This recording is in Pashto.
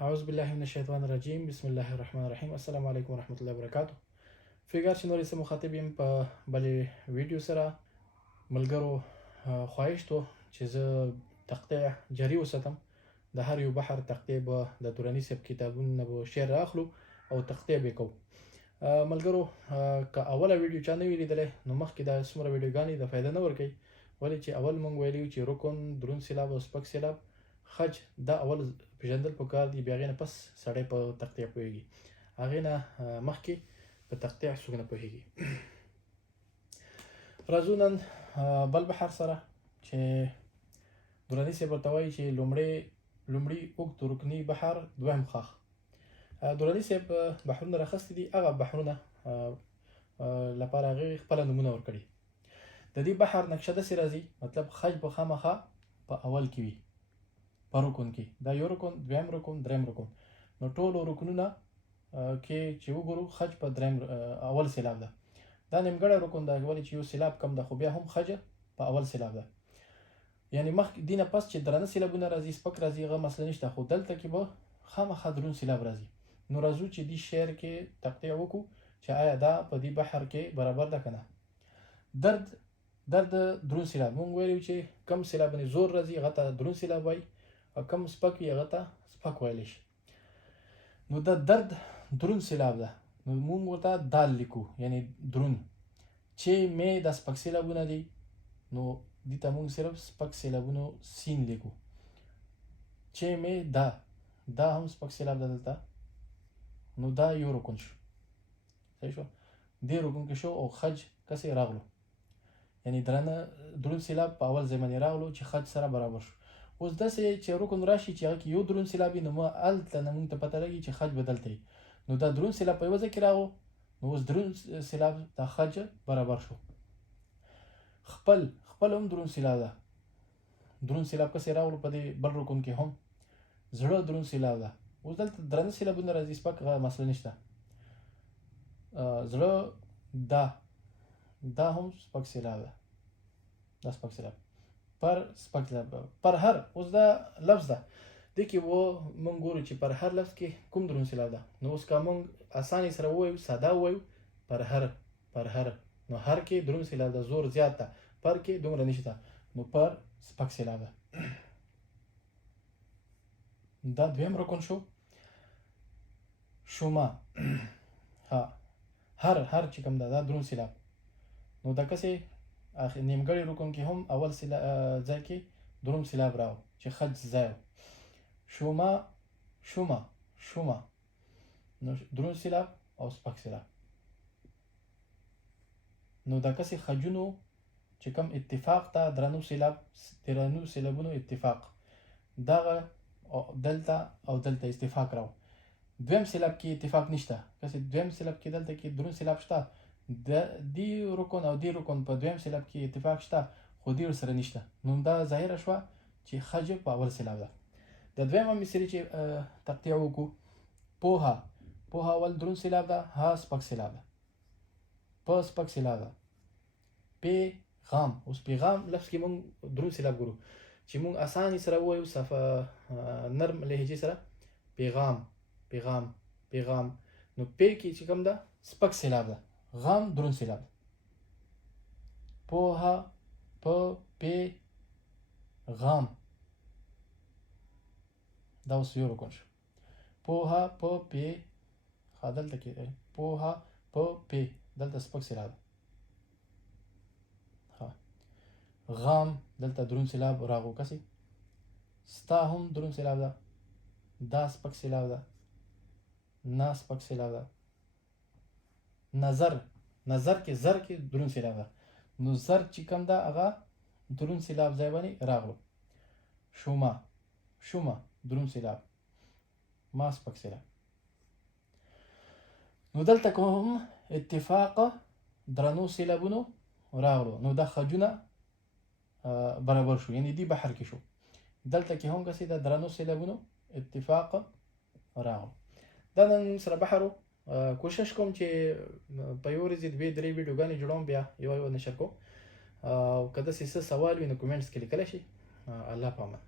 أعوذ بالله من الشیطان الرجیم بسم الله الرحمن الرحیم السلام علیکم ورحمۃ الله وبرکاتہ. فکر چې نورې سم مخاطب یم په بلې ویډیو سره ملګرو خواهش تو چې زه تقطیع جاری وساتم د هر یو بحر تقطیع به د دورانی صاحب کتابونو نه به شعر راخلو او تقطیع به کوو. ملګرو که اوله ویډیو چا نه وي لیدلی نو مخکې دا څومره ویډیوګانې د فایده نه ورکوي، ولې چې اول مونږ ویلي چې رکن درون سیلاب او سپک سیلاب خج دا اول پیژندل پکار دي، بیا هغې نه پس سړی په تقطیع پوهېږي، هغې نه مخکې په تقطیع څوک نه پوهېږي. راځو نن بل بحر سره چې دراني صاحب ورته وایي چې لومړي اوږد رکني بحر دویم خاخ. دراني صاحب بحرونه راخیستي دي، هغه بحرونه لپاره هغې خپله نومونه ورکړي. د دې بحر نقشه داسې راځي، مطلب خج به خامخا په اول کې وي، په رکن کې دا یو رکن، دویم رکن، دریم رکن. نو ټولو رکنونه کې چې وګورو خج په دریم اول سیلاب ده. دا نیمګړی رکن ده، ولې چې یو سیلاب کم ده، خو بیا هم خج په اول سیلاب ده. یعنی مخکې دې نه پس چې درانه سیلابونه راځي، سپک راځي، هغه مسله نشته، خو دلته کې به خامخا درون سیلاب راځي. نو راځو چې دې شعر کې تقطیع وکړو چې آیا دا په دې بحر کې برابر ده که نه. درد درون سیلاب مونږ ویلو چې کم سیلاب باندې زور راځي هغه ته درون سیلاب وایي، او کم سپک وي هغه ته سپک ویلی شي. نو دا درد درون سیلاب ده، نو مونږ ورته دال لیکو، یعنی درون. چې مې دا سپک سیلابونه دي نو دې ته مونږ صرف سپک سیلابونو سین لیکو. چې مې دا هم سپک سیلاب ده دلته، نو دا یو رکن شو، صحیح شو، دې رکن کې شو او خج کسې راغلو، یعنی درانه درون سیلاب په اول ځای باندې راغلو چې خج سره برابر شو. اوس داسې چې رکن راشي چې هغه کې یو درون سیلاب وي، نو هلته نه مونږ ته پته لګي چې خج به دلته وي. نو دا درون سیلاب په یوه ځای کې راغلو، نو اوس درون سیلاب دا خج برابر شو. خپل هم درون سیلاب ده، درون سیلاب کسې راغلو په دې بل رکن کې هم. زړه درون سیلاب ده، اوس دلته درانه سیلابونه راځي، سپک مسله نشته. زړه دا هم سپک سیلاب ده، دا سپک سیلاب پر سپک سیلاب پر هر. اوس دا لفظ ده، دې کې مونږ ګورو چې پر هر لفظ کې کوم درون سیلاب ده. نو اوس که مونږ اسانۍ سره ووایو، ساده ووایو پر هر، نو هر کې درون سیلاب ده، زور زیات ده، پر کې دومره نشته، نو پر سپک سیلاب ده. دا دویم رکن شو. شوما هر چې کوم ده دا درون سیلاب. نو دا کسې نیمګړی رکن کې هم اول ځای کې درون سیلاب راو چې خج ځای. شوما نو درون سیلاب او سپک سیلاب. نو دا کسې خجونو چې کوم اتفاق ته درانو سیلابونو اتفاق، دغه دلته او دلته اتفاق راو. دویم سیلاب کې اتفاق نشته، کسې دویم سیلاب کې دلته کې درون سیلاب شته، د دې رکن او دې رکن په دویم سیلاب کې اتفاق شته، خو دې ورسره نشته. نو دا ظاهره شوه چې خج په اول سیلاب ده. د دویمه مثالي چې تقطیع وکړو، پوهه اول درون سیلاب ده، ها سپک سیلاب ده، په سپک سیلاب ده. پیغام، اوس پیغام لفظ کې مونږ درون سیلاب ګورو، چې مونږ اسانۍ سره ووایو نرم لهجې سره پیغام. نو پی کې چې کوم ده سپک سیلاب ده، غام درون سیلاب ده. پوهه پیغام دا اوس یو رکن شو. پوهه دلته کې پوهه دلته سپک سیلاب ده. غام دلته درون سیلاب راغو کسې. ستا هم درون سیلاب ده، دا سپک سیلاب ده، نا سپک سیلاب ده. نظر کې زر کې درون سیلاب ده، نو زر چې کم ده هغه درون سیلاب ځای باندې راغلو. شوما درون سیلاب، ما سپک سیلاب. نو دلته کوم اتفاق درانو سیلابونو راغلو، نو دا خجونه برابر شو، یعنی دی بحر کې شو. دلته کې هم کسې د درانو سیلابونو اتفاق راغلو. دا نن سره بحر کوشش کوم چې په یو ورځې 2-3 ویډیوګانې جوړوم، بیا یو نشر کوم. او که داسې څه سوال وي نو کومنټس کې لیکلی شي. الله په امان.